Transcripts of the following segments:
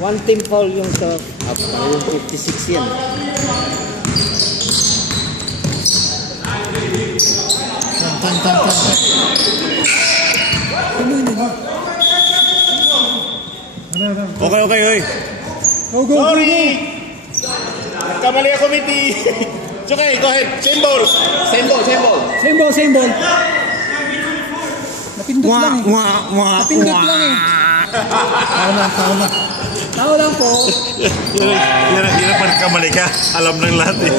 One team foul yung sa yung 56 yan. Okay, oy. Go. Sorry! Kamali ako, Miti. It's okay, go ahead. Same ball. Napindot lang eh. Napindot lang eh. Tao lang po. Yan pa kamali ka. Alam ng lahat eh.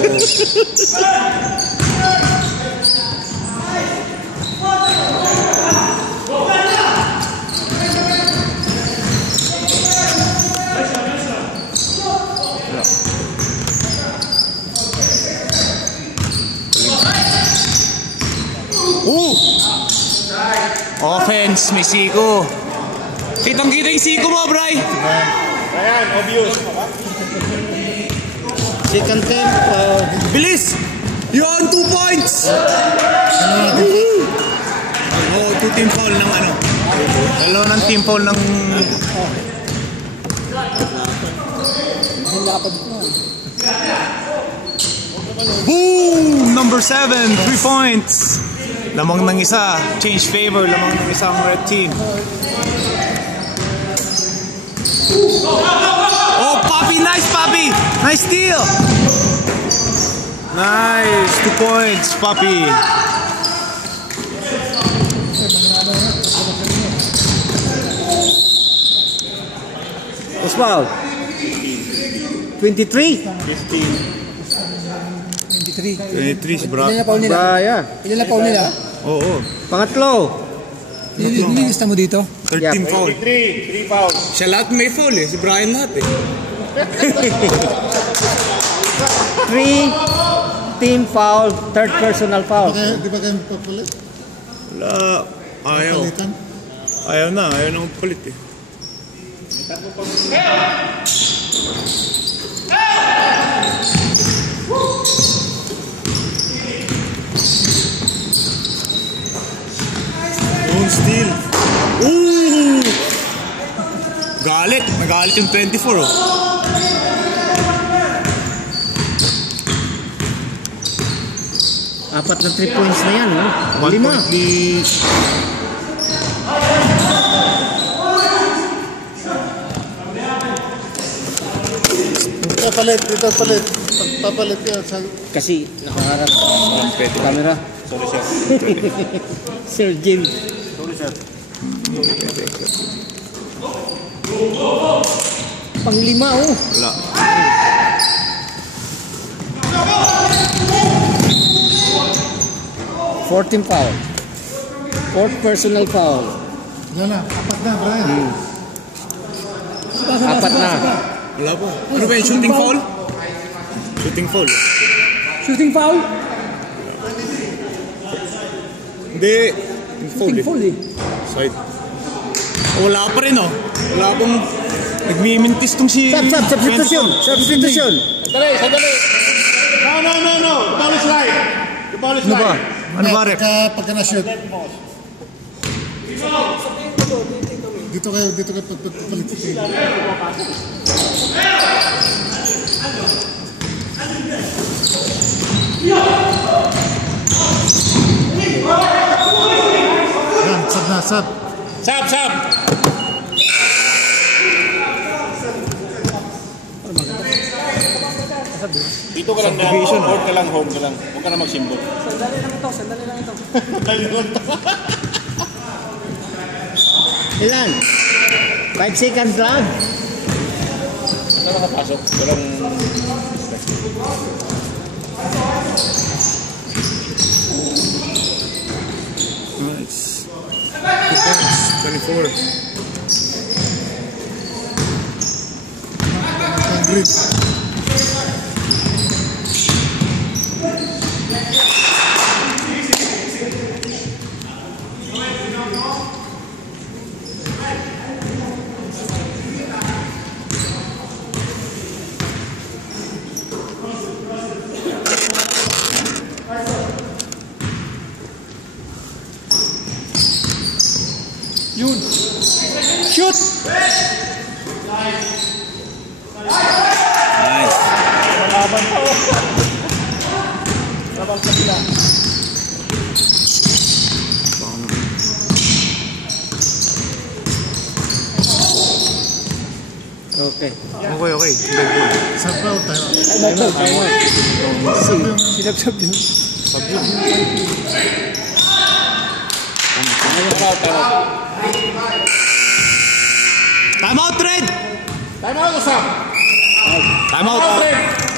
Offense, may siko. Kitang-kita yung siko mo, Bray. Ayan, obvious. Second team, Bilis! Yun, 2 points! Oh, 2 team foul ng ano. Dalawa ng team foul ng... Boom! Number 7, 3 points. Lamang ng isa, change favor, lamang ng isang red team. Oh, Poppy, nice Poppy! Nice steal! Nice, 2 points, Poppy. what's foul? 23? 23 si Bra. Ilan na foul nila? Braya. Ilan na foul nila? Oo. Pangatlo. Nililista mo dito? 13 foul. 3 fouls. Siya lahat may foul eh. Si Brian lahat eh. 3 team foul, third personal foul. Di ba kayo papalit? Wala. Ayaw. Palitan? Ayaw na palit eh. Don't steal. Ooh! Galit. Nagalit yung 24 oh. Apat na 3 points na yan, no? 1 5. point lead. Papalit. Papalit ka sa... Kasi nakaharap sa camera. Sorry sir. Sir Jim. Sorry sir. Panglima, oh. Wala. Fourth team foul. Fourth personal foul. Yan na, apat na, Brian. Apat na. Wala po. Ano ba yung shooting foul? Shooting foul. Shooting foul? Hindi. Shooting foul eh. Side. Wala pa rin oh. Wala pong nagmimintis tong si... Substitution. Substitution. Sandali. No. The ball is right. The ball is right. Ano ba, rep? Pagka na-shoot. Dito kayo papalit. Yan, sab. Sab. Dito ka lang na, board ka lang, home ka lang. Huwag ka na mag-symbol. Sandali lang ito. Ilan? 5 seconds lang. Saan nakapasok? Walang... Nice. 24. Agreed. Yun. Shoot! Okay. Okay. Sub out tayo. Sinap-sap yun. Time out, Red! Time out, Usap! Time out! Red!